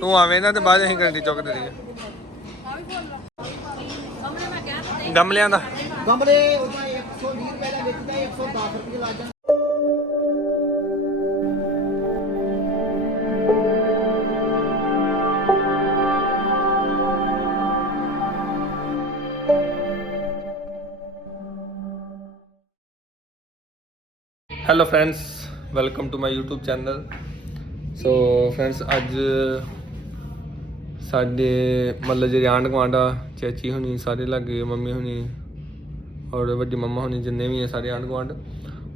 ਤੂੰ ਆਵੇਂ ਨਾ ਤੇ ਬਾਅਦ ਅਸੀਂ ਗੱਡੀ ਚੁੱਕ ਦੇਣੀ ਆ। ਵੀ ਫੁੱਲ ਲਾ ਸਾਹਮਣੇ ਮੈਂ ਕਹਿ ਤਾ ਗਮਲਿਆਂ ਦਾ। ਗਮਲੇ ਉਹਦਾ 120 ਰੁਪਏ ਦਾ ਵੇਚਦਾ 110 ਰੁਪਏ ਲੱਗ ਜਾਂਦਾ। Hello friends welcome to my YouTube channel so friends ਅੱਜ ਸਾਡੇ ਮਤਲਬ ਜਿਹੜੇ ਆਂਢ ਗੁਆਂਢ ਆ, ਚਾਚੀ ਹੁਣੀ, ਸਾਰੇ ਲੱਗੇ ਮੰਮੀ ਹੁਣੀ ਔਰ ਵੱਡੀ ਮੰਮਾ ਹੁਣੀ, ਜਿੰਨੇ ਵੀ ਆ ਸਾਰੇ ਆਂਢ ਗੁਆਂਢ,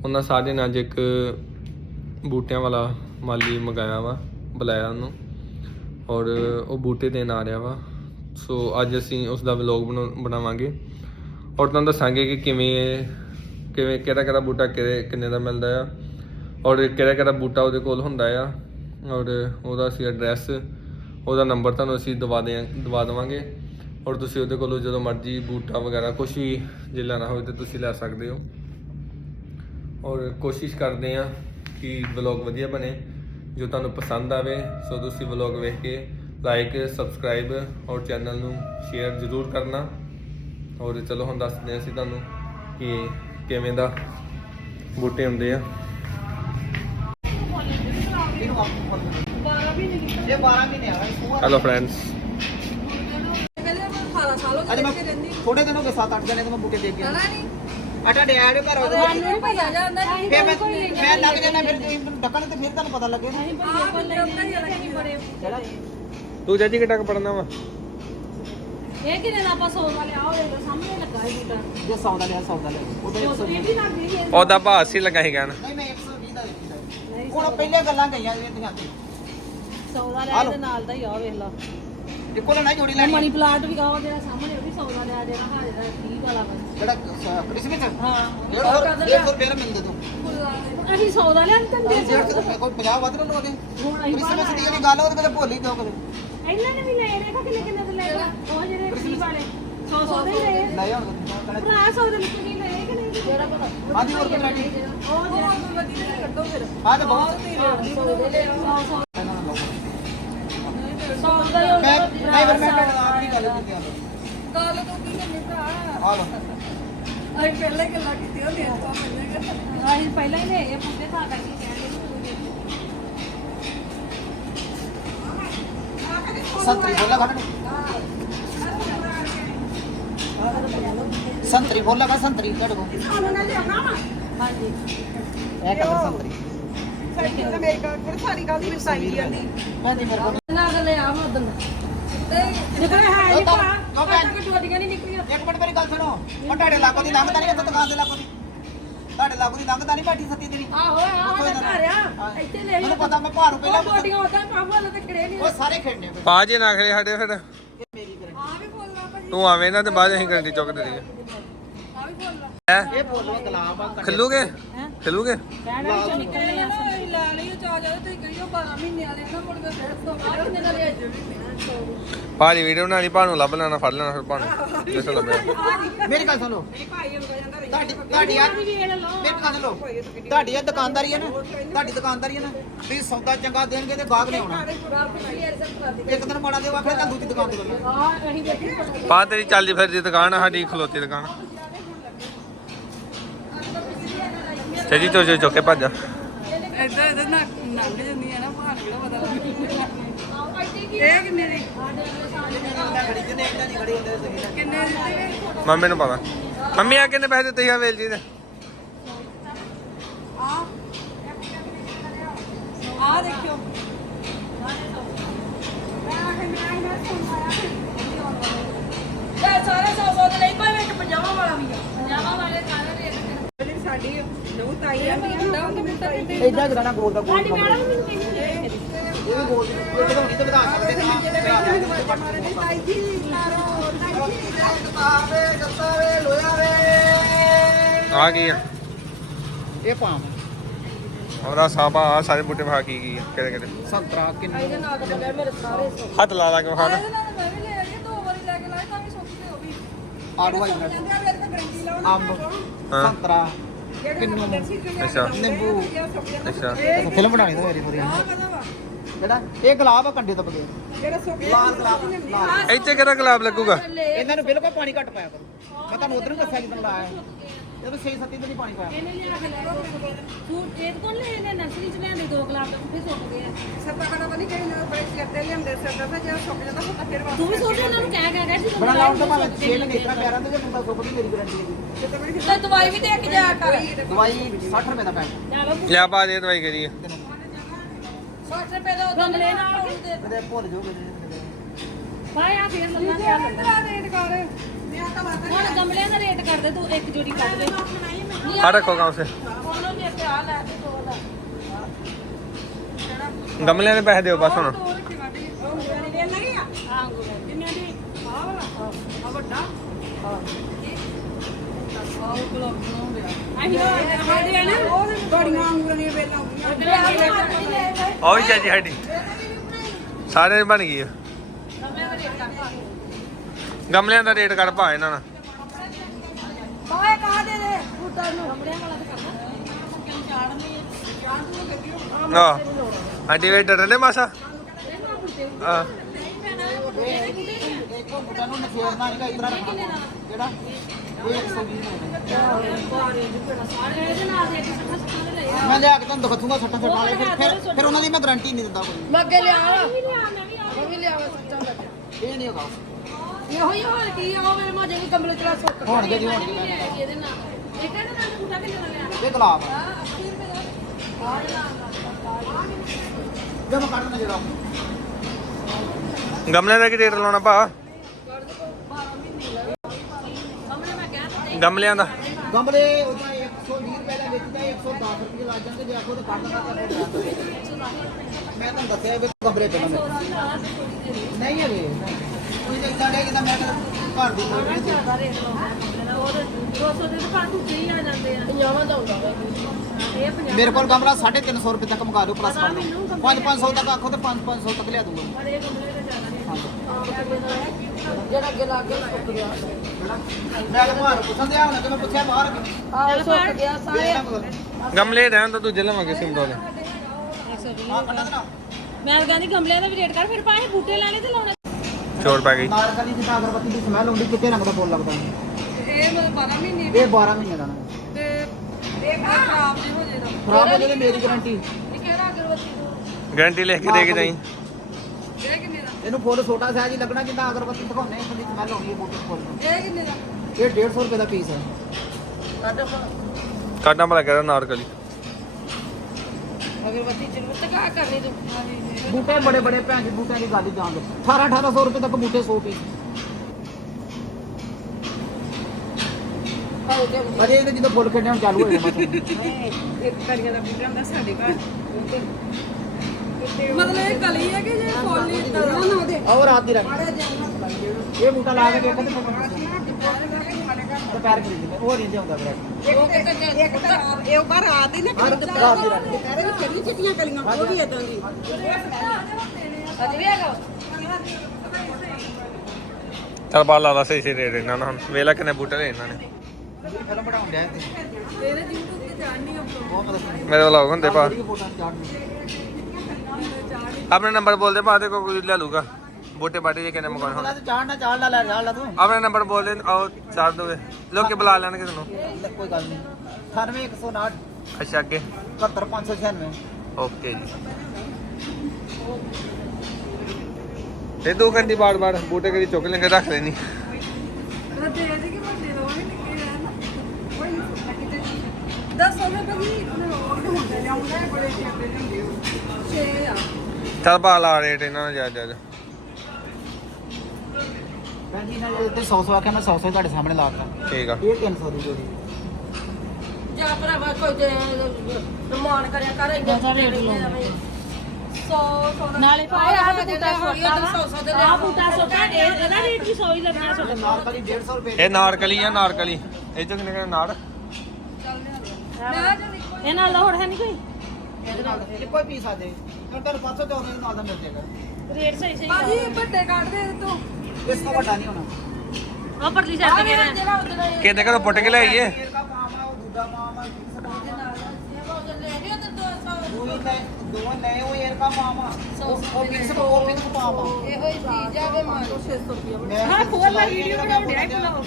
ਉਹਨਾਂ ਸਾਰਿਆਂ ਨੇ ਅੱਜ ਇੱਕ ਬੂਟਿਆਂ ਵਾਲਾ ਮਾਲੀ ਮੰਗਾਇਆ ਵਾ, ਬੁਲਾਇਆ ਉਹਨੂੰ ਔਰ ਉਹ ਬੂਟੇ ਦੇਣ ਆ ਰਿਹਾ ਵਾ। ਸੋ ਅੱਜ ਅਸੀਂ ਉਸ ਦਾ ਵਲੌਗ ਬਣਾਵਾਂਗੇ ਔਰ ਤੁਹਾਨੂੰ ਦੱਸਾਂਗੇ ਕਿ ਕਿਵੇਂ ਕਿਵੇਂ ਕਿਹੜਾ ਕਿਹੜਾ ਬੂਟਾ ਕਿਹੜੇ, ਕਿੰਨੇ ਦਾ ਮਿਲਦਾ ਆ ਔਰ ਕਿਹੜਾ ਕਿਹੜਾ ਬੂਟਾ ਉਹਦੇ ਕੋਲ ਹੁੰਦਾ ਆ। ਔਰ ਉਹਦਾ ਅਸੀਂ ਐਡਰੈਸ ਉਹਦਾ ਨੰਬਰ ਤੁਹਾਨੂੰ ਅਸੀਂ ਦਵਾ ਦੇ ਦਵਾ ਦੇਵਾਂਗੇ। ਔਰ ਤੁਸੀਂ ਉਹਦੇ ਕੋਲੋਂ ਜਦੋਂ ਮਰਜ਼ੀ ਬੂਟਾ ਵਗੈਰਾ ਕੁਝ ਵੀ ਜੇ ਲੈਣਾ ਹੋਵੇ ਤੇ ਤੁਸੀਂ ਲੈ ਸਕਦੇ ਹੋ। ਔਰ ਕੋਸ਼ਿਸ਼ ਕਰਦੇ ਆ ਕਿ ਵਲੌਗ ਵਧੀਆ ਬਣੇ, ਜੋ ਤੁਹਾਨੂੰ ਪਸੰਦ ਆਵੇ। ਸੋ ਤੁਸੀਂ ਵਲੌਗ ਵੇਖ ਕੇ ਲਾਈਕ ਸਬਸਕ੍ਰਾਈਬ ਔਰ ਚੈਨਲ ਨੂੰ ਸ਼ੇਅਰ ਜ਼ਰੂਰ ਕਰਨਾ। ਔਰ ਚਲੋ ਹੁਣ ਦੱਸਦੇ ਹਾਂ ਅਸੀਂ ਤੁਹਾਨੂੰ ਕਿ ਕਿਵੇਂ ਦਾ ਬੂਟੇ ਹੁੰਦੇ ਆ। ਹੈਲੋ ਫਰੈਂਡਸ ਕਹਿੰਦੇ ਮੈਂ 18 ਸਾਲ ਹੋ ਅੱਜ ਗਏ ਮੈਂ ਇੱਥੇ ਰਹਿੰਦੀ ਥੋੜੇ ਦਿਨ ਹੋ ਗਏ 7-8 ਦਿਨ ਤੋਂ ਮੈਂ ਬੂਟੇ ਦੇ ਗਿਆ ਹਨਾ ਨਹੀਂ ਆਟਾ ਡਿਆ ਦੇ ਘਰ। ਫਿਰ ਮੈਂ ਮੈਂ ਲੱਗ ਜਾਣਾ ਫਿਰ ਤੁਸੀਂ ਮੈਨੂੰ ਡੱਕਣ ਤੇ ਫਿਰ ਤੁਹਾਨੂੰ ਪਤਾ ਲੱਗੇ ਨਾ ਹੀ ਤੂੰ ਚਾਚੀ ਕਿੱਡਾ ਪੜਨਾ ਵਾ? ਇਹ ਕਿਨੇ ਦਾ ਆਪਾਂ ਸੌ ਵਾਲੇ ਆਓ ਦੇ ਸਾਹਮਣੇ ਲੱਗਾ ਹੈ ਬੂਟਾ। ਜੇ 100 ਦਾ ਲਿਆ। 100 ਦਾ ਲਿਆ ਉਹਦਾ 120 ਇਹ ਵੀ ਲੱਗ ਗਈ ਹੈ ਉਹਦਾ ਭਾਅ ਅਸੀਂ ਲੱਗਾ ਸੀ ਕਹਿਣ ਨਹੀਂ ਮੈਂ 120 ਦਾ ਦਿੱਤਾ ਹੁਣ ਪਹਿਲੇ ਗੱਲਾਂ ਗਈਆਂ ਜਿਹੜੀਆਂ ਤੇ ਸੌ ਦਾ ਆ ਲਓ। ਲੈ ਦੇ ਨਾਲ ਦਾ ਹੀ ਆ ਵੇਖ ਲਾ। ਇੱਕੋ ਲੈਣਾ ਜੋੜੀ ਲੈਣੀ ਮਨੀ ਪਲਾਂਟ ਵੀ ਆਓ ਜਿਹੜਾ ਸਾਹਮਣੇ ਉਹ ਵੀ ਸੌ ਦਾ ਲਿਆ ਜਿਹੜਾ ਹਾਂ ਜਿਹੜਾ 30 ਵਾਲਾ ਵਾ। ਜਿਹੜਾ ਕ੍ਰਿਸਮਸ ਹਾਂ ਡੇਢ ਸੌ ਡੇਢ ਸੌ ਰੁਪਏ ਦਾ ਮਿਲਦੇ ਤੂੰ। ਅਸੀਂ ਸੌ ਦਾ ਲਿਆ ਤੇ ਅਸੀਂ ਡੇਢ ਸੌ ਰੁਪਏ ਕੋਈ 50 ਵੱਧ ਨਾ ਉਹਦੇ। ਹੁਣ ਅਸੀਂ ਬਾਹਰ ਕ੍ਰਿਸਮਸ ਦੀ ਜਿਹੜੀ ਗੱਲ ਆ, ਉਹਦੇ ਕੋਲ ਭੁੱਲ ਹੀ ਜਾਓ ਕਦੇ ਇਹਨਾਂ ਨੇ ਵੀ ਲਏ ਨੇ ਕਿੰਨੇ ਕਿੰਨੇ ਦੇ ਲਏ ਆ? ਉਹ ਜਿਹੜੇ 30 ਵਾਲੇ? 100 100 ਦੇ ਹੀ ਲਏ ਆ। ਲੈ ਆਉਂਦੇ ਭਰਾ ਸੌ ਦੇ ਨਿੱਕੇ ਆਦੀ ਹੋਰ ਕਿੰਨਾ ਟੀ ਉਹ ਜਿਹੜਾ ਵਧੀਆ ਕੱਢੋ ਫਿਰ ਆ ਤੇ ਬਹੁਤ ਸੌ ਦੇ ਲਏ 100 100 ਸੌ ਦਾ ਹੀ ਮੈਂ ਮੈਂ ਫਿਰ ਮੈਂ ਤੁਹਾਡੇ ਨਾਲ ਆਪਣੀ ਗੱਲ ਕੀਤੀ ਆ ਗੱਲ ਤੂੰ ਕੀ ਕਰਨੀ ਭਰਾ ਆ ਲਓ ਅਸੀਂ ਪਹਿਲਾਂ ਹੀ ਗੱਲਾਂ ਕੀਤੀਆਂ ਹੁੰਦੀਆਂ ਆਪਾਂ ਪਹਿਲਾਂ ਅਸੀਂ ਪਹਿਲਾਂ ਹੀ ਲਏ ਆ ਪੁੱਤੇ ਤਾਂ ਕਰਕੇ ਕਹਿੰਦੇ ਸੰਤਰੀ ਬੋਲਾ ਖੜ ਸੰਤਰੀ ਬੋਲਾ ਮੈਂ ਸੰਤਰੀ ਹਾਂਜੀ। ਇਹ ਕਰ ਸੰਤਰੀ। ਦੀ ਮੇਰੇ ਕੋਲ ਨਾ ਗੱਲੇ ਆ ਮਦਨ ਤੇ ਨਿਕਲੇ ਹੈ ਨਹੀਂ ਭਰਾ ਕੱਟਾ ਕਟੋਰੀਆਂ ਨਹੀਂ ਨਿਕਲੀਆਂ। ਇੱਕ ਮਿੰਟ ਮੇਰੀ ਗੱਲ ਸੁਣੋ। ਉਹ ਤੁਹਾਡੇ ਲਾਗੋਂ ਦੀ ਲੰਘਦਾ ਨਹੀਂ ਇੱਥੇ ਦੁਕਾਨ ਦੇ ਲਾਗੋਂ ਦੀ। ਤੁਹਾਡੇ ਲਾਗੋਂ ਦੀ ਲੰਘਦਾ ਨਹੀਂ ਬੈਠੀ ਸੱਤੀ ਤੇਰੀ। ਆਹੋ ਆਹ ਸਾਡਾ ਘਰ ਆ। ਇੱਥੇ ਲੈ ਮੈਨੂੰ ਪਤਾ ਮੈਂ ਭਾਰੂ ਪਹਿਲਾਂ ਉਹ ਗੋਡੀਆਂ ਉਦਾਂ ਵਾਲੇ ਤੇ ਖੜੇ ਨਹੀਂ ਉਹ ਸਾਰੇ ਖੇਡਣੇ ਪਏ ਪਾ ਜੇ ਨਾ ਖੜੇ ਸਾਡੇ ਫਿਰ ਮੇਰੀ ਕਰ ਆ ਵੀ ਫੁੱਲ ਲਾ ਭਾਜੀ ਤੂੰ ਆਵੇਂ ਨਾ ਤੇ ਬਾਅਦ ਅਸੀਂ ਗੱਡੀ ਚੁੱਕ ਦੇਣੀ ਆ ਵੀ ਫੁੱਲ ਹੈ? ਖਿੱਲੂਗੇ? ਖਿੱਲੂਗੇ? ਕਹਿਣਾ ਵਿੱਚੋਂ ਨਿਕਲੇ ਲਈ ਚਾਹ ਜਾ ਤੁਸੀਂ ਕਹੀਓ 12 ਮਹੀਨੇ ਵਾਲੇ ਨਾ ਮੁੜ ਕੇ ਫਿਰ ਸੌ ਆ ਕਿੰਨੇ ਦਾ ਲਿਆ ਭਾਜੀ ਵੀਡੀਓ ਬਣਾਣੀ ਲੱਭ ਲੈਣਾ, ਫੜ ਲੈਣਾ ਫਿਰ ਭਾਨੂੰ ਜਿੱਥੇ ਲੱਭਿਆ। ਮੇਰੀ ਗੱਲ ਸੁਣੋ। ਤੁਹਾਡੀ ਤੁਹਾਡੀ ਆ ਮੇਰੀ ਗੱਲ ਸੁਣੋ ਤੁਹਾਡੀ ਇਹ ਦੁਕਾਨਦਾਰੀ ਹੈ ਨਾ। ਤੁਹਾਡੀ ਦੁਕਾਨਦਾਰੀ ਹੈ ਨਾ। ਤੁਸੀਂ ਸੌਦਾ ਚੰਗਾ ਦੇਣਗੇ ਤੇ ਗਾਹਕ ਨਹੀਂ ਆਉਣਾ ਇੱਕ ਦਿਨ ਮਾੜਾ ਦੇ ਵਾਖੇ ਤਾਂ ਦੂਜੀ ਦੁਕਾਨ ਤੇ ਕਰੋ ਆ ਅਸੀਂ ਦੇਖੀ ਪਾ ਤੇਰੀ ਚੱਲਦੀ ਫਿਰਦੀ ਦੁਕਾਨ ਆ ਸਾਡੀ ਖਲੋਤੀ ਦੁਕਾਨ। ਚਾਚੀ ਚੋ ਚੋ ਕੇ ਭੱਜ ਜਾ। ਇਦਾਂ ਇਦਾਂ ਨਾ ਨੰਗ ਜਾਂਦੀ ਹੈ ਨਾ ਭਾਣ ਕਿਹੜਾ ਪਤਾ ਲੱਗਦਾ। ਇਹ ਕਿੰਨੇ ਦੀ? ਕਿੰਨੇ ਦਿੱਤੇ ਮੰਮੀ ਨੂੰ ਪਤਾ। ਮੰਮੀ ਆ ਕਿੰਨੇ ਪੈਸੇ ਦਿੱਤੇ ਆ ਵੇਲ ਜੀ ਦੇ? ਆ ਆ ਦੇਖਿਓ। ਇਹ ਸਾਰੇ ਸੌ ਸੌ ਦੇ ਲਈ ਭਾਵੇਂ ਇੱਕ ਪੰਜਾਬਾਂ ਵਾਲਾ ਵੀ ਆ। ਪੰਜਾਬਾਂ ਵਾਲੇ ਸਾਰੇ ਰੇਟ ਸਾਡੀ ਨਹੁੰ ਤਾਈ ਆ ਵੀ ਹੁੰਦਾ ਉਹ ਬੂਟਾ ਕਿਤੇ। ਇਦਾਂ ਕਰਾਣਾ ਗੋਲ ਦਾ ਗੋਲ ਮੈਡਮ ਮੈਨੂੰ ਕਹਿੰਦੀ ਇਹ ਵੀ ਗੋਲ ਵਧਾਉਣੀ ਤੇ ਵਧਾ ਸਕਦੇ ਨੇ। ਤਾਈ ਜੀ ਆਵੇ ਜੱਤਾਵੇ ਲੋਇਆ ਵੇ ਆ ਕੀ ਆ? ਇਹ ਪਾਮ ਔਰ ਆ ਸਾਬਾ ਆ ਸਾਰੇ ਬੂਟੇ ਭਾ ਕੀ ਕੀ ਆ? ਕਿਹੜੇ ਕਿਹੜੇ? ਸੰਤਰਾ ਕਿੰਨੂ? ਇਹਦੇ ਨਾਲ ਤਾਂ ਮੈਂ ਮੇਰੇ ਸਾਰੇ ਸੌ ਹੱਥ ਲਾ ਲਾ ਕੇ ਵਿਖਾ ਦੇ। ਇਹਦੇ ਨਾਲ ਮੈਂ ਵੀ ਲੈ ਆਈ ਦੋ ਵਾਰੀ ਲੈ ਕੇ ਲਾਏ ਤਾਂ ਵੀ ਸੁੱਕ ਗਏ ਉਹ ਵੀ। ਆੜੂ ਆਈ ਕਹਿੰਦੇ ਆ ਮੇਰੇ ਤਾਂ ਗਰੰਟੀ ਲਾਉਣਾ ਅੰਬ ਹਾਂ। ਸੰਤਰਾ ਕਿੰਨੂ ਅੱਛਾ। ਨਿੰਬੂ। ਅੱਛਾ। ਫਿਲਮ ਬਣਾਣੀ ਤਾਂ ਮੇਰੀ ਆ ਵਾ। ਜਿਹੜਾ? ਇਹ ਗੁਲਾਬ ਆ ਕੰਡੇ ਤੋਂ ਬਗੈਰ। ਇੱਥੇ ਕਿਹੜਾ ਗੁਲਾਬ ਲੱਗੂਗਾ? ਇਹਨਾਂ ਨੂੰ ਬਿਲਕੁਲ ਪਾਣੀ ਘੱਟ ਪਾਇਆ ਕਰੋ। ਮੈਂ ਤੁਹਾਨੂੰ ਉਧਰ ਨੂੰ ਦੱਸਿਆ ਕਿਦਾਂ ਲਾਇਆ ਹੈ। ਜਦੋਂ 6-7 ਦਿਨ ਹੀ ਪਾਣੀ ਪਾਇਆ। ਇਹਨੇ ਲਿਆ ਕੇ ਲੈ ਤੂੰ ਇਹ ਕੋਲ ਲੈ ਇਹਨੇ ਨਰਸਰੀ ਚ ਲਿਆਂਦੇ ਦੋ ਗੁਲਾਬ ਦੇ ਬੂਟੇ ਸੁੱਕ ਗਏ ਸੱਤਾ ਕਦਾ ਬਣੀ ਕਈ ਨਾ ਬੜੇ ਸਿਰ ਤੇ ਲਿਆਂਦੇ ਸਿਰ ਤੇ ਜਿਹੜਾ ਸੁੱਕ ਜਾਂਦਾ ਹੁੰਦਾ ਫਿਰ ਤੂੰ ਵੀ ਸੋਚ ਇਹਨਾਂ ਨੂੰ ਕਹਿ ਕਹਿ ਕਹਿ ਜਦੋਂ ਬੜਾ ਲਾਉਣ ਤੋਂ ਭਾਵੇਂ 6 ਮਹੀਨੇ ਇਤਰਾ ਪਿਆਰਾ ਤੇ ਜੇ ਮੁੰਡਾ ਸੁੱਕ ਵੀ ਮੇਰੀ ਗਰੰਟੀ ਹੈ ਜੀ ਤੇ ਦਵਾਈ ਵੀ ਦੇ ਕੇ ਜਾ ਕਰ ਦਵਾਈ 60 ਰੁਪਏ ਦਾ ਪੈਕ ਲਿਆ ਪਾ ਦੇ ਦਵਾਈ ਕਰੀਏ। 60 ਰੁਪਏ ਦਾ ਉਦੋਂ ਗਮਲੇ ਨਾਲ। ਕਦੇ ਭੁੱਲ ਜਾਓਗੇ ਪਾਇਆ ਫੇਰ ਲੱਗਾ ਕਿਆ ਲੱਗਾ ਰੇਟ ਕਰ। ਮੈਂ ਤਾਂ ਵਾਦਾ ਹੁਣ ਗਮਲਿਆਂ ਦਾ ਰੇਟ ਕਰ ਦੇ ਤੂੰ ਇੱਕ ਜੋੜੀ ਕੱਢ ਦੇ। ਆ ਰੱਖੋ ਗਾਉਂ ਸੇ। ਉਹਨੂੰ ਵੀ ਇੱਥੇ ਆ ਲੈ ਤੇ ਦੋ ਦਾ। ਗਮਲਿਆਂ ਦੇ ਪੈਸੇ ਦਿਓ ਬਸ ਹੁਣ। ਵੱਡਾ। ਆਹ ਉਹ ਨਾ ਉਹ ਬੜੀਆਂ ਅੰਗੂਰਾਂ ਦੀਆਂ ਵੇਲਾਂ ਵੀ ਚਾਚੀ ਸਾਡੀ। ਸਾਰੇ ਬਣ ਗਈ ਆ। ਗਮਲਿਆਂ ਦਾ ਰੇਟ ਕਰ ਪਾ ਗਮਲਿਆਂ ਦਾ ਕੱਢ ਪਾ ਇਹਨਾਂ ਨਾਲ। ਓਏ ਆਂਟੀ ਵੇ ਡਰਨੇ ਮਾਸਾ। ਆ ਇੱਕ ਮੁੰਡਾ ਨੂੰ ਨਖੇੜਨਾ ਨਹੀਂਗਾ ਇਤਰਾ ਰੱਖਣਾ ਜਿਹੜਾ ਇਹ 120 ਸਾਰੇ ਇਹਦੇ ਨਾਲ ਦੇ ਕੇ ਸੱਠਾ ਸੱਠਾ ਦੇ ਲਏ ਆ ਮੈਂ ਲਿਆ ਕੇ ਤੁਹਾਨੂੰ ਦਿਖਾਉਂਗਾ ਸੱਟਾਂ ਸੱਟਾਂ ਵਾਲੇ ਫਿਰ ਫਿਰ ਫਿਰ ਉਹਨਾਂ ਦੀ ਮੈਂ ਗਾਰੰਟੀ ਨਹੀਂ ਦਿੰਦਾ ਕੋਈ। ਮੈਂ ਅੱਗੇ ਲਿਆ ਵਾ। ਮੈਂ ਵੀ ਲਿਆ ਸੱਚਾ ਬੱਚਾ ਇਹ ਨਹੀਂ ਹੋਗਾ। ਇਹੋ ਹੀ ਹੋਰ ਕੀ ਆ ਉਹ ਮੇਰੇ ਮਾਜੇ ਵੀ ਕੰਬਲ ਚਲਾ ਸੁੱਕ ਹੋਣਗੇ ਜੀ ਇਹਦੇ ਨਾਲ। ਇੱਕ ਇਹਦੇ ਨਾਲ ਬੂਟਾ ਕਿੰਨੇ ਦਾ ਲਿਆ। ਇਹ ਗੁਲਾਬ ਆ। ਜਦੋਂ ਕੱਢਣਾ ਜਿਹੜਾ ਗਮਲਿਆਂ ਦਾ ਕੀ ਰੇਟ ਲਾਉਣਾ ਭਾ? ਗਮਲੇ ਗਮਲਿਆਂ ਦਾ। ਗਮਲੇ ਉਹਦਾ 120 ਰੁਪਏ ਦਾ ਵੇਚਦਾ 110 ਰੁਪਏ ਲੱਗ ਜਾਂਦੇ ਜੇ ਆਖੋ ਤਾਂ ਕੱਢ ਦਿੰਦਾ ਤਾਂ ਮੈਂ ਤੁਹਾਨੂੰ ਦੱਸਿਆ ਵੀ ਗਮਲੇ ਚੱਲਣਗੇ ਨਹੀਂ ਹਲੇ ਕੋਈ ਤਾਂ ਇਦਾਂ ਦੇ ਕਿ ਮੈਂ ਘਰ ਦੀ ਕੋਈ ਨਹੀਂ ਜ਼ਿਆਦਾ ਰੇਟ ਲਾਉਂਦਾ ਗਮਲੇ ਦਾ ਉਹ 200 ਦੇ ਤਾਂ ਪੰਜ ਉੱਤੇ ਹੀ ਆ ਜਾਂਦੇ ਆ 50 ਦਾ ਹੁੰਦਾ ਵਾ ਇਹ 50 ਮੇਰੇ ਕੋਲ ਗਮਲਾ 350 ਰੁਪਏ ਤੱਕ ਮੰਗਾ ਦਿਓ ਪਲੱਸ ਕਰ ਦਿਓ 5-500 ਤੱਕ ਆਖੋ ਤਾਂ 5-500 ਤੱਕ ਲਿਆ ਦੂੰਗਾ ਦਾ ਜਿਹੜਾ ਅੱਗੇ ਲੱਗ ਗਿਆ ਸੁੱਕ ਗਿਆ। ਮੈਂ ਤਾਂ ਬਾਹਰ ਪੁੱਛਣ ਦਿਆ ਹੁਣ ਕਿ ਮੈਂ ਪੁੱਛਿਆ ਬਾਹਰ ਕਿ ਆਹ ਸੁੱਕ ਗਿਆ ਸਾਰੇ। ਲੈ ਗਮਲੇ ਰਹਿਣ ਤਾਂ ਦੂਜੇ ਲਵਾਂਗੇ ਸਿੰਪਲ ਵਾਲੇ 120 ਆ ਕੱਟਾ ਦੇਣਾ। ਮੈਂ ਤਾਂ ਕਹਿੰਦੀ ਗਮਲਿਆਂ ਦਾ ਵੀ ਰੇਟ ਕਰ ਫਿਰ ਪਾਏ ਬੂਟੇ ਲੈਣੇ ਤੇ ਲਾਉਣੇ। ਚੋਰ ਪੈ ਗਈ। ਨਾਰਕਲੀ ਦੀ ਅਗਰਬੱਤੀ ਦੀ ਸਮੈਲ ਹੁੰਦੀ ਕਿੱਥੇ ਰੰਗ ਦਾ ਫੁੱਲ ਲੱਗਦਾ ਇਹ ਮਤਲਬ 12 ਮਹੀਨੇ ਇਹ 12 ਮਹੀਨੇ ਦਾ ਨਾ। ਤੇ ਇਹ ਖਰਾਬ ਨਹੀਂ ਹੋ ਜਾਏਗਾ ਖਰਾਬ ਹੋ ਜਾਵੇ ਮੇਰੀ ਗਾਰੰਟੀ ਇਹ ਕਿਹੜਾ ਅਗਰਬੱਤੀ ਗਾਰੰਟੀ ਲਿਖ ਕੇ ਦੇ ਕੇ ਜਾਈ। ਇਹ ਕਿੰਨੇ ਦਾ ਇਹਨੂੰ ਫੁੱਲ ਛੋਟਾ ਸਾਈਜ਼ ਹੀ ਲੱਗਣਾ ਜਿੰਨਾ ਅਗਰਬੱਤੀ ਦਿਖਾਉਣੇ ਇਹਦੀ ਸਮੈਲ ਆਉਣੀ ਹੈ ਬੂਟੇ ਫੁੱਲ ਤੋਂ ਇਹ ਕਿੰਨੇ ਦਾ? ਇਹ 150 ਰੁਪਏ ਦਾ ਪੀਸ ਹੈ। ਕਾਡਾ ਭਲਾ ਕਹਿੰਦਾ ਨਾਰਕਲੀ। ਅਗਰਬੱਤੀ ਜ਼ਰੂਰ ਤੇ ਕਾ ਕਰਨੀ ਤੂੰ। ਬੂਟੇ ਬੜੇ ਬੜੇ ਭੈਣ ਜੀ ਬੂਟਿਆਂ ਦੀ ਗੱਲ ਹੀ ਜਾਣ ਦੋ। 18 1800 ਰੁਪਏ ਤੱਕ ਬੂਟੇ 100 ਪੀਸ। ਆਓ ਤੇ ਅਜੇ ਇਹਦੇ ਜਦੋਂ ਫੁੱਲ ਖੇਡਣ ਚਾਲੂ ਹੋ ਜਾਣਾ। ਇੱਕ ਕਲੀਆਂ ਦਾ ਬੂਟਾ ਹੁੰਦਾ ਸਾਡੇ ਘਰ। ਮਤਲਬ ਇਹ ਕਲੀ ਹੈ ਕਿ ਜੇ ਫੁੱਲ ਨਾ ਉਹਦੇ ਰਾਤ ਦੀ ਰੱਖ। ਨਾ ਲਾਈਏ ਇਹ ਬੂਟਾ ਲਾ ਕੇ ਵੇਖੋ ਤੇ ਦੁਪਹਿਰ ਖਰੀਦ ਲੈ ਉਹ ਨਹੀਂ ਜਾਂਦਾ ਵੀਰੇ ਇੱਕ ਤਾਂ ਇਹ ਬਾਹਰ ਰਾਤ ਹੀ ਨਾ ਰਾਤ ਦੀ ਰੱਖ ਦੁਪਹਿਰੇ ਵੀ ਚਿੱਟੀਆਂ ਚਿੱਟੀਆਂ ਕਲੀਆਂ ਉਹ ਵੀ ਇਦਾਂ ਦੀ। ਅੱਜ ਵੀ ਹੈਗਾ ਚਲ ਬਾਲ ਲਾ ਲਾ ਸਹੀ ਸਹੀ ਰੇਟ ਇਹਨਾਂ ਨਾਲ। ਵੇਲਾ ਕਿੰਨੇ ਬੂਟੇ ਲਏ ਇਹਨਾਂ ਨੇ। ਫਿਲਮ ਬਣਾਉਣ ਡਿਆ ਤੇ ਤੇਰੇ YouTube ਤੇ ਜਾਣਨੀ ਆਪਾਂ ਬਹੁਤ ਮਦਦ ਮੇਰੇ ਵਲੌਗ ਹੁੰਦੇ ਪਾ। ਆਪਣੇ ਨੰਬਰ ਬੋਲ ਦੇ ਪਾ ਦੇ ਕੋਈ ਲੈ ਲੂਗਾ ਬੂਟੇ ਬਾਟੇ ਜੇ ਕਿੰਨੇ ਮੰਗਾਉਣੇ ਹੁਣ। ਤੇ ਚਾੜਨਾ ਚਾੜ ਲਾ ਲੈ ਚਾੜ ਲਾ ਤੂੰ। ਆਪਣੇ ਨੰਬਰ ਬੋਲ ਦੇ ਆਓ ਚਾਰ ਦੋਗੇ। ਲੋਕੀ ਬੁਲਾ ਲੈਣਗੇ ਤੁਹਾਨੂੰ। ਕੋਈ ਗੱਲ ਨਹੀਂ। 98159 ਅੱਛਾ ਅੱਗੇ। 71596 ਓਕੇ ਜੀ। ਤੇ ਦੋ ਘੰਟੇ ਬਾੜ ਬਾੜ ਬੂਟੇ ਕਰੀ ਚੁੱਕ ਲੈਂਗੇ ਰੱਖ ਲੈਣੀ। ਕਿ ਦੱਸੋ ਮੈਂ ਕਦੀ ਉਹਨੇ ਦੇ ਹੁੰਦੇ ਲਿਆਉਂਦਾ ਬੜੇ ਚੇਪੇ ਹੁੰਦੇ ਛੇ ਆ। ਚੱਲ ਪਾ ਲਾ ਰੇਟ ਇਹਨਾਂ ਨਾਲ ਜਾ ਜਾ ਜਾ। ਭੈਣ ਜੀ ਇਹਨਾਂ ਦੇ ਤੇ 100 100 ਆਖਿਆ ਮੈਂ 100 100 ਤੁਹਾਡੇ ਸਾਹਮਣੇ ਲਾਤਾ। ਠੀਕ ਆ। ਇਹ 300 ਦੀ ਜੋੜੀ। ਜਾਂ ਭਰਾਵਾ ਕੋਈ ਦੇ ਰਮਾਨ ਕਰਿਆ ਕਰ ਇੰਨਾ ਰੇਟ ਲਾਉਂਦੇ 100 100 ਨਾਲੇ ਪਾਏ ਆ ਬੂਟਾ ਸੌ ਸੌ ਦੇ ਆ ਬੂਟਾ ਸੋਟਾ ਇਹਦਾ ਰੇਟ ਵੀ 100 ਹੀ ਲੱਗਣਾ ਛੋਟਾ ਨਾਲ ਕਲੀ 150 ਰੁਪਏ ਇਹ ਨਾਰਕਲੀ ਆ ਨਾਰਕਲੀ। ਇਹ ਚੋਂ ਕਿੰਨੇ ਕਿੰਨੇ ਨਾੜ ਇਹ ਨਾਲ ਦਾ ਹੋਰ ਹੈ ਨਹੀਂ ਕੋਈ? ਇਹਦੇ ਨਾਲ ਇੱਕੋ ਹੀ ਪੀਸ ਆ ਦੇ। ਮੈਂ ਤੁਹਾਨੂੰ ਪਾਸੋਂ ਚਾਹੁੰਦੇ ਨਾਲ ਦਾ ਮਿਲ ਜਾਏਗਾ। ਰੇਟ ਸਹੀ ਸਹੀ ਬਾਜੀ ਵੱਡੇ ਕੱਢ ਦੇ ਤੂੰ। ਇਸ ਤੋਂ ਵੱਡਾ ਨਹੀਂ ਹੋਣਾ। ਉਹ ਪਰਲੀ ਸਾਈਡ ਤੇ ਜਿਹੜਾ ਕਿਹੜਾ ਜਿਹੜਾ ਉਧਰ ਕਿੰਨੇ ਘਰੋਂ ਪੁੱਟ ਕੇ ਲਿਆਈਏ ਇਹ ਦਾ ਮਾਮਾ ਉਹ ਦੂਜਾ ਮਾਮਾ ਲੈ ਲਿਓ ਤੇ 200 ਉਹ ਵੀ ਤਾਂ ਦੋਵਾਂ ਨਏ ਉਹ ਏਰ ਕਾ ਮਾਮਾ ਉਹ ਮਿਕਸ ਉਹ ਮਿਕਸ ਪਾਵਾ ਇਹੋ ਹੀ ਚੀਜ਼ ਆ ਵੇ ਮੰਨ ਲਓ 600 ਰੁਪਏ ਹਾਂ ਖੋਲ ਲੈ ਵੀਡੀਓ ਬਣਾਉਣ ਡਿਆ ਇੱਕ ਲਓ।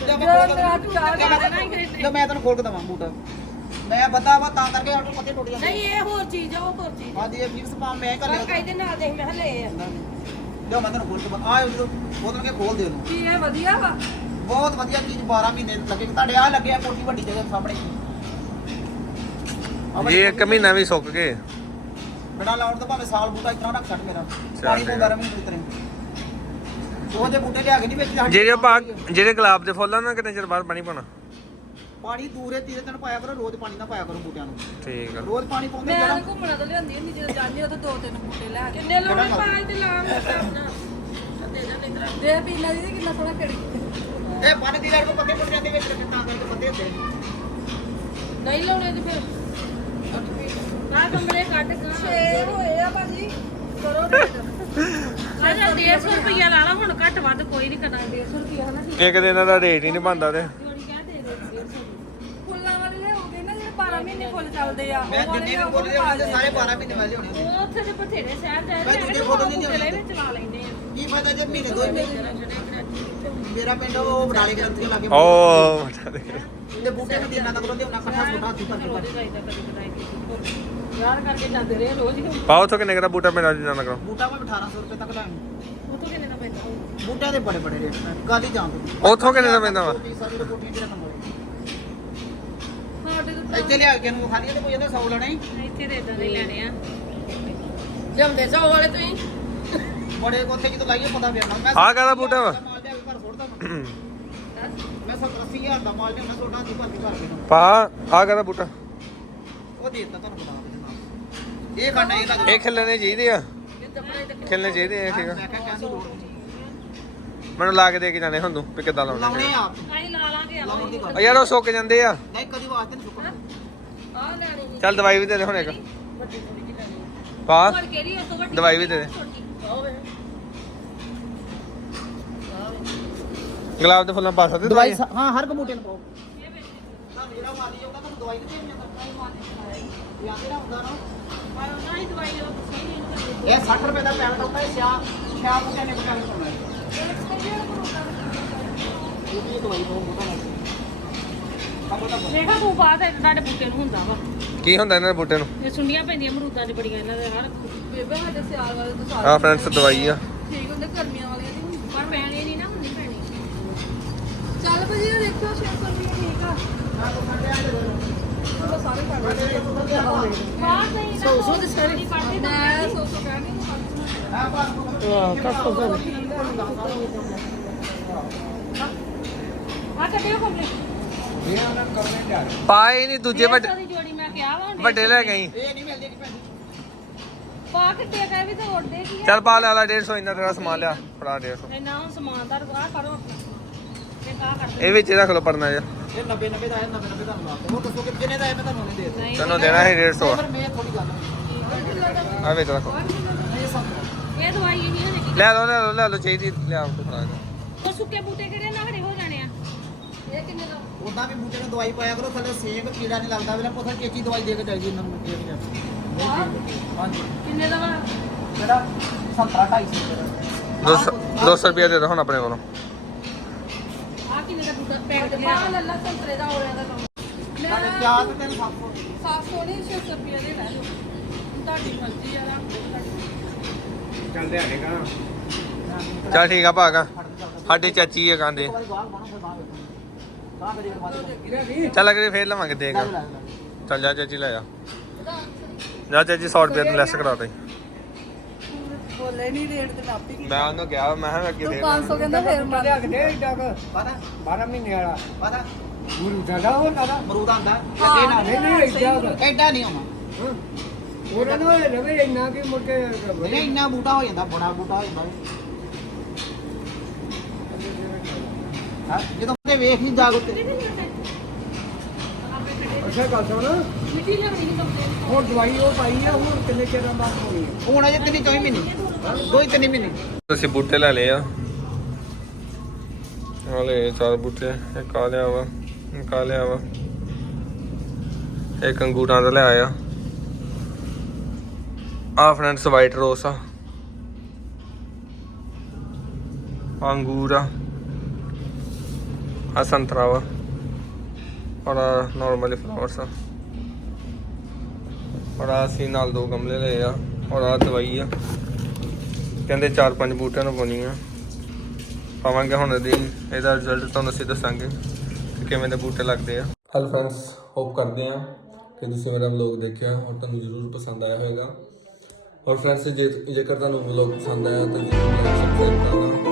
ਮੈਂ ਤੈਨੂੰ ਖੋਲ ਕੇ ਦਵਾਂ ਬੂਟ ਮੈਂ ਬੰਦਾ ਵਾ ਤਾਂ ਕਰਕੇ ਆਟੋ ਪੱਤੇ ਟੁੱਟ ਜਾਂਦੇ ਨਹੀਂ ਇਹ ਹੋਰ ਚੀਜ਼ ਆ ਉਹ ਹੋਰ ਚੀਜ਼ ਹਾਂਜੀ ਇਹ ਮਿਕਸ ਪਾ ਮੈਂ ਕਰ ਲਿਆ ਇਹਦੇ ਨਾਲ ਦੇਖ ਮੈਂ ਹਲੇ ਆ। ਜੋ ਮੈਂ ਤੈਨੂੰ ਖੋਲ ਕੇ ਆ ਜਦੋਂ ਬੋਤਲ ਕੇ ਖੋਲ ਦੇ ਉਹਨੂੰ ਕੀ ਇਹ ਵਧੀਆ ਵਾ? ਬਹੁਤ ਵਧੀਆ ਚੀਜ਼ 12 ਮਹੀਨੇ ਲੱਗੇ। ਤੁਹਾਡੇ ਆ ਲੱਗੇ ਆ ਕੋਠੀ ਵੱਡੀ ਜਗ੍ਹਾ ਸਾਹਮਣੇ। ਇਹ ਇੱਕ ਮਹੀਨਾ ਵੀ ਸੁੱਕ ਗਏ। ਬੜਾ ਲਾਉਣ ਤੋਂ ਭਾਵੇਂ ਸਾਲ ਬੂਟਾ ਇਤਨਾ ਰੱਖ ਛੱਡ ਮੇਰਾ। ਪਾਣੀ ਤੋਂ। ਗਰਮ ਨਹੀਂ ਉਤਰੇ। ਉਹਦੇ ਬੂਟੇ ਲਿਆ ਕੇ ਨਹੀਂ ਵਿੱਚ ਜਿਹੜੇ ਆਪਾਂ ਜਿਹੜੇ ਗੁਲਾਬ ਦੇ ਫੁੱਲ ਆ ਨਾ ਕਿੰਨੇ ਚਿਰ ਬਾਅਦ ਪਾਣੀ ਪਾਉਣਾ? ਪਾਣੀ ਦੂਰੇ ਤੀਰੇ ਦਿਨ ਪਾਇਆ ਕਰੋ ਰੋਜ਼ ਪਾਣੀ ਨਾ ਪਾਇਆ ਕਰੋ ਬੂਟਿਆਂ ਨੂੰ। ਠੀਕ ਆ। ਰੋਜ਼ ਪਾਣੀ ਪਾਉਂਦੇ ਮੈਂ ਜਿਹੜਾ ਘੁੰਮਣਾ ਤਾਂ ਲਿਆਂਦੀ ਹੁੰਦੀ ਜਦੋਂ ਜਾਂਦੀ ਉੱਥੇ ਦੋ ਤਿੰਨ ਬੂਟੇ ਲੈ ਕੇ। ਕਿੰਨੇ ਲਾਉਣੇ ਕਿਹੜਾ ਪਾਜ ਤੇ ਲਾਉਂਗੇ ਆਪਣਾ ਦੇ ਦੇ ਨਿਕਲ ਦੇ ਪੀਲਾ ਦੀ ਕਿੰਨਾ ਸੋਹਣਾ ਖਿੜ ਇਹ ਬੰਨ ਦੀ ਲੜ ਕੋ ਪੱਕੇ ਟੁੱਟ ਜਾਂਦੇ ਵਿੱਚ ਤਾਂ ਕਰਕੇ ਪੱਤੇ ਹੁੰਦੇ ਨਹੀਂ ਲਾਉਣੇ ਤੇ ਫਿਰ। ਆ ਕਮਰੇ ਕੱਢ ਗਾ ਛੇ ਹੋਏ ਆ ਭਾਜੀ। ਕਰੋ ਜਾ 150 ਰੁਪਇਆ ਲਾ ਲਾ ਹੁਣ ਘੱਟ ਵੱਧ ਕੋਈ ਨਹੀਂ ਕਰਨਾ। 150 ਰੁਪਇਆ ਹਨਾ ਇੱਕ ਦਿਨ ਦਾ ਰੇਟ ਹੀ ਨਹੀਂ ਬਣਦਾ ਤੇ ਜੋੜੀ ਕਹਿ ਦੇ ਦੇ 150 ਫੁੱਲਾਂ ਵਾਲੇ ਲਿਆਉਂਦੇ ਨਾ ਜਿਹੜੇ 12 ਮਹੀਨੇ ਫੁੱਲ ਚੱਲਦੇ ਆ। ਮੈਂ ਉਹ ਵਾਲੇ ਜਿੰਨੇ ਵੀ ਬੋਲਦੇ ਉਹਦੇ ਸਾਰੇ 12 ਮਹੀਨੇ ਵਾਲੇ ਹੋਣੇ ਉਹ ਉੱਥੇ ਦੇ ਬਥੇਰੇ ਸ਼ਹਿਰ ਜਾ ਮੈਂ ਦੂਜੇ ਫੋਟੋ ਨਹੀਂ ਲਿਆਉਣੇ। ਵਿੱਚ ਚਲਾ ਲੈਂਦੇ ਆ। ਕੀ ਫਾਇਦਾ ਜੇ ਮਹੀਨੇ ਦੋ ਹੀ ਮਹੀਨੇ। ਮੇਰਾ ਪਿੰਡ ਉਹ ਬਡਾਲੇ ਗ੍ਰੰਥੀ ਲਾਗੇ ਓ ਤੇ ਬੂਟੇ ਨੂੰ ਉਹਨਾਂ ਕਦੀ ਯਾਰ ਕਰਕੇ ਜਾਂਦੇ ਰਹੇ ਰੋਜ਼ ਹੀ। ਪਾਓ ਤੋਂ ਕਿੰਨੇ ਬੂਟਾ ਮੇਰਾ ਜਿੰਨਾ ਕਰੋ? ਬੂਟਾ ਮੈਂ 1800 ਰੁਪਏ ਤੱਕ ਲਾਂਗਾ ਉਹ ਤੋਂ ਕਿੰਨੇ ਦਾ ਪੈਂਦਾ? ਬੂਟਿਆਂ ਦੇ ਬੜੇ ਬੜੇ ਰੇਟ ਨੇ ਗਾਲੀ ਜਾਂਦੇ ਉੱਥੋਂ ਕਿੰਨੇ ਦਾ ਪੈਂਦਾ ਵਾ ਸਾਡੇ ਦੇ ਕੋਟੀਆਂ ਜਿਹੜਾ ਨੰਬਰ ਸਾਡੇ ਤੋਂ ਇੱਥੇ ਲਿਆ ਕੇ ਨੂੰ ਖਾਲੀ ਤੇ ਕੋਈ ਇਹਦਾ 100 ਲੈਣਾ ਹੀ। ਇੱਥੇ ਦੇ ਇਦਾਂ ਦੇ ਹੀ ਲੈਣੇ ਆ। ਲਿਆਉਂਦੇ ਸੌ ਵਾਲੇ ਤੁਸੀਂ? ਬੜੇ ਕੋਥੇ ਜਦੋਂ ਲਾਈਏ ਪਤਾ ਪਿਆ ਮੈਂ ਆਹ ਕਾਹਦਾ ਬੂਟਾ ਵਾ? ਮਾਲ ਲਿਆ ਕੇ ਘਰ ਸੁੱਟਦਾ ਮੈਂ 70 80000 ਦਾ ਮਾਲ ਲਿਆ ਛੋਟਾ ਹੱਥੀ ਭਰ ਕੇ ਘਰ ਦੇ ਪਾ ਆ ਕਾਹਦਾ ਬੂਟਾ? ਉਹ ਦੇ ਦਿੱਤਾ ਤੁਹਾਨੂੰ ਪਤਾ ਉਹਦੇ ਨਾਲ ਇਹ ਕਰਨਾ ਇਹ ਲੱਗ ਇਹ ਖਿਲਣੇ ਚਾਹੀਦੇ ਆ। ਖਿਲਣੇ ਚਾਹੀਦੇ ਆ ਠੀਕ ਆ। ਮੈਂ ਕਿਹਾ ਕਹਿੰਦੀ ਲੋੜ ਨਹੀਂ। ਮੈਨੂੰ ਲਾ ਕੇ ਦੇ ਕੇ ਜਾਣੇ ਹੁਣ ਤੂੰ ਵੀ ਕਿੱਦਾਂ ਲਾਉਣੇ ਲਾਉਣੇ ਆਪ। ਅਸੀਂ ਲਾ ਲਾਂਗੇ ਆ ਲਾਉਣ ਦੀ ਗੱਲ ਆ ਯਾਰ ਉਹ ਸੁੱਕ ਜਾਂਦੇ ਆ। ਨਹੀਂ ਕਦੀ ਵਾਸਤੇ ਨਹੀਂ ਸੁੱਕਣਾ। ਆ ਲੈਣੀ ਨਹੀਂ ਚੱਲ ਦਵਾਈ ਵੀ ਦੇ ਦੇ ਹੁਣ ਇੱਕ। ਪਾ ਹੋਰ ਕਿਹੜੀ ਉਸ ਤੋਂ ਵੱਡੀ ਦਵਾਈ ਵੀ ਦੇ ਦੇ। ਹੋਵੇ ਗੁਲਾਬ ਦੇ ਫੁੱਲਾਂ ਪਾ ਸਕਦੇ ਦਵਾਈ ਸ- ਹਾਂ ਹਰ ਕਬੂਟੇ ਨੂੰ ਪਾਓ। ਇਹ ਆਂਦੇ ਨਾ ਹੁੰਦਾ ਨਾ ਪਰ ਉਹਨਾਂ ਹੀ ਦਵਾਈ ਵਾਲਾ ਪੁੱਛੀ ਨਹੀਂ ਇਹਨੂੰ ਕਰਦੇ ਇਹ 60 ਰੁਪਏ ਦਾ ਪੈਕਟ ਹੁੰਦਾ ਹੈ ਸਿਆ ਸਿਆ ਬੂਟੇ ਨੇ ਬਚਾਉਣਾ ਕਰਨਾ ਹੈ ਇਹ ਵੀ ਦਵਾਈ ਪਾਓ ਬੂਟਾ ਨਾਲ ਦਾ ਦੇਖਾ ਤੂੰ ਬਾਅਦ ਇਹ ਤੁਹਾਡੇ ਬੂਟੇ ਨੂੰ ਹੁੰਦਾ ਵਾ। ਕੀ ਹੁੰਦਾ ਇਹਨਾਂ ਦੇ ਬੂਟੇ ਨੂੰ? ਇਹ ਸੁੰਡੀਆਂ ਪੈਂਦੀਆਂ ਅਮਰੂਦਾਂ 'ਚ ਬੜੀਆਂ ਇਹਨਾਂ ਦੇ ਹਰ। ਬੇਬੇ ਸਾਡੇ ਸਿਆਲ ਵਾਲੇ ਤੋਂ ਆ ਸਾਰੇ ਫਰੈਂਡਸ ਦਵਾਈ ਆ। ਠੀਕ ਹੁੰਦੇ ਗਰਮੀਆਂ ਵਾਲੀਆਂ ਨਹੀਂ ਹੁੰਦੀ। ਪਰ ਪੈਣੀ ਨਹੀਂ ਨਾ ਹੁੰਦੀ ਪੈਣੀ। ਚੱਲ ਭਾਜੀ ਇਹ ਦੇਖੋ 600 ਰੁਪਏ ਠੀਕ ਆ। ਚਲੋ ਸਾਰੇ ਕਰ ਲਓ। ਬਾਹਰ ਨਹੀਂ ਸੌ ਸੌ ਦੇ ਸਾਰੇ। ਪੜਦੇ ਮੈਂ ਸੋ। ਸੋ ਕਹਿੰਦੀ ਨੂੰ ਆ ਕੱਢਿਓ ਕਮਰੇ ਪਾਏ ਨਹੀਂ ਦੂਜੇ ਵੱਡੇ ਦੀ ਜੋੜੀ ਮੈਂ ਕਿਹਾ ਵਾ ਹੁਣ ਵੱਡੇ ਲੈ ਗਈ। ਇਹ ਨਹੀਂ ਮਿਲਦੀ ਕਿ ਭੈਣ ਪਾ ਕੇ ਟੇਕਾ ਵੀ ਤੇ ਉੱਡਦੇ ਕੀ ਆ। ਚੱਲ ਪਾ ਲੈ ਲਾ 150 ਇੰਨਾ ਤੇਰਾ ਸਮਾਨ ਲਿਆ ਫੜਾ 150 ਇਹ ਨਾ ਹੁਣ ਸਮਾਨ ਦਾ ਆ ਕਰੋ ਤੇ ਕਾ ਕਰਦੇ ਇਹ ਵਿੱਚ ਹੀ ਰੱਖ ਲਓ ਪਰਨਾ ਇਹ 90 90 ਦਾ ਹੈ 90 90 ਦਾ ਲਾਉਂਦੇ ਉਹ ਦੱਸੋ ਕਿ ਕਿੰਨੇ ਦਾ ਹੈ ਮੈਂ ਤੁਹਾਨੂੰ ਨਹੀਂ ਦੇ ਸਕਦਾ ਨਹੀਂ ਤੈਨੂੰ ਦੇਣਾ ਹੈ 150 ਪਰ ਮੈਂ ਥੋੜੀ ਗੱਲ ਆ ਵਿੱਚ ਰੱਖੋ। ਇਹ ਸਭ ਇਹ ਦਵਾਈ ਇਹ ਨਹੀਂ ਹਜੇ ਲੈ ਲਓ ਲੈ ਲਓ ਲੈ ਲਓ ਚਾਹੀਦੀ ਲਿਆ ਫੜਾ ਉਹ ਸੁੱਕੇ ਬੂਟੇ ਕਿਹੜੇ ਨਾ ਹਰੇ ਇਹ ਕਿੰਨੇ ਦਾ? ਉਦਾਂ ਵੀ ਬੂਟੇ ਨੂੰ ਦਵਾਈ ਪਾਇਆ ਕਰੋ ਥੱਲੇ ਸੇਕ ਕੀੜਾ ਨਹੀਂ ਲੱਗਦਾ ਵੇਲੇ ਪਤਾ ਚੇਚੀ ਦਵਾਈ ਦੇ ਕੇ ਚਾਹੀਦੀ ਇਹਨਾਂ ਨੂੰ ਦੇ ਕੇ ਜਾਓ। ਹਾਂਜੀ। ਕਿੰਨੇ ਦਾ ਵਾ? ਜਿਹੜਾ 70 250 ਦੋ। ਸੌ- ਦੋ ਸੌ ਰੁਪਇਆ ਦੇ ਦੋ ਹੁਣ ਆਪਣੇ ਕੋਲੋਂ। ਆ ਕਿੰਨੇ ਦਾ ਬੂਟਾ? ਪੈਕ ਲਿਆ ਆ ਲੱਲਾ ਸੰਤਰੇ ਦਾ ਔਰਿਆਂ ਦਾ ਕੰਮ। ਸਾਡੇ ਮੈਂ ਪਿਆਜ਼ ਤੇ ਤਿੰਨ 700 700 ਨਹੀਂ 600 ਰੁਪਏ ਦੇ ਲੈ ਲਓ ਤੁਹਾਡੀ ਮਰਜ਼ੀ ਆ ਰੱਖ ਲਓ ਚੱਲ ਲਿਆ ਦੇਗਾ ਚੱਲ ਠੀਕ ਆ ਭਾਗਾ ਸਾਡੀ ਚਾਚੀ ਆ ਕਾਂਦੇ ਚੱਲ ਅਗਲੇ ਫੇਰ ਲਵਾਂਗੇ ਦੇਖ ਚੱਲ ਜਾ ਚਾਚੀ ਲੈ ਆ। ਜਾ ਚਾਚੀ 100 ਰੁਪਏ ਨੂੰ ਲੈਸ ਕਰਾ ਦੇ ਬੋਲੇ ਨਹੀਂ ਰੇਟ ਤੇ ਨਾਪੀ ਕੀ ਮੈਂ ਉਹਨੂੰ ਕਿਹਾ ਮੈਂ ਕਿਹਾ ਅੱਗੇ ਤੂੰ ਦੇ 500 ਕਹਿੰਦਾ ਫੇਰ ਮੰਨ ਪਤਾ 12 ਮਹੀਨੇ ਵਾਲਾ। ਪਤਾ ਗੁਰੂ ਦਾਦਾ ਉਹ ਦਾਦਾ ਮਰੂਦ ਆਂਦਾ ਹਾਂ, ਲੱਗੇ ਨਾ ਨਹੀਂ ਉਹਦਾ। ਐਡਾ ਨਹੀਂ ਆਉਣਾ। ਉਹਨਾਂ ਨੂੰ ਰਵੇ ਇੰਨਾ ਕਿ ਮੁੜ ਕੇ ਨਹੀਂ ਇੰਨਾ ਬੂਟਾ ਹੋ ਜਾਂਦਾ ਬੜਾ ਬੂਟਾ ਹੋ ਜਾਂਦਾ। ਹਾਂ? ਜਦੋਂ ਤੇ ਵੇਖ ਨਹੀਂ ਜਾਗੋ ਤੇ ਅੱਛਾ ਗੱਲ ਸੁਣ। ਮਿੱਟੀ ਲਿਆਉਣੀ ਨਹੀਂ ਕੰਪਲੇਂਟ ਹੁਣ ਦਵਾਈ ਉਹ ਪਾਈ ਆ ਹੁਣ ਕਿੰਨੇ ਚਿਰਾਂ ਬਾਅਦ ਹੋਣੀ ਹੈ ਹੁਣ ਅਜੇ ਤਿੰਨ ਚੌਵੀ ਮਹੀਨੇ। ਦੋ ਹੀ ਤਿੰਨ ਮਹੀਨੇ। ਅਸੀਂ ਬੂਟੇ ਲੈ ਲਏ ਆ। ਹਲੇ ਚਾਰ ਬੂਟੇ ਇੱਕ ਆ ਲਿਆ ਵਾ ਇੱਕ ਆ ਲਿਆ ਵਾ। ਇੱਕ ਅੰਗੂਰਾਂ ਦਾ ਲੈ ਆਇਆ। ਆ ਫਰੈਂਡਸ ਵਾਈਟ ਰੋਸ ਆ। ਆਹ ਅੰਗੂਰ ਆ। ਆ ਸੰਤਰਾ ਵਾ ਔਰ ਨਾਰਮਲੀ ਫਲਾਵਰਸ ਆ ਔਰ ਆਹ ਅਸੀਂ ਨਾਲ ਦੋ ਗਮਲੇ ਲਏ ਆ। ਔਰ ਆ ਦਵਾਈ ਆ। ਕਹਿੰਦੇ ਚਾਰ ਪੰਜ ਬੂਟਿਆਂ ਨੂੰ ਪਾਉਣੀ ਆ। ਪਾਵਾਂਗੇ ਹੁਣ ਇਹਦੀ। ਇਹਦਾ ਰਿਜ਼ਲਟ ਤੁਹਾਨੂੰ ਅਸੀਂ ਦੱਸਾਂਗੇ ਕਿ ਕਿਵੇਂ ਦੇ ਬੂਟੇ ਲੱਗਦੇ ਆ। ਹੈਲੋ ਫਰੈਂਡਸ ਹੋਪ ਕਰਦੇ ਆ ਕਿ ਤੁਸੀਂ ਮੇਰਾ ਵਲੌਗ ਦੇਖਿਆ। ਔਰ ਤੁਹਾਨੂੰ ਜ਼ਰੂਰ ਪਸੰਦ ਆਇਆ ਹੋਵੇਗਾ। ਔਰ ਫਰੈਂਡਸ ਜੇ ਜੇਕਰ ਤੁਹਾਨੂੰ ਵਲੌਗ ਪਸੰਦ ਆਇਆ ਤਾਂ ਜਰੂਰ ਸਬਸਕ੍ਰਾਈਬ ਕਰਨਾ।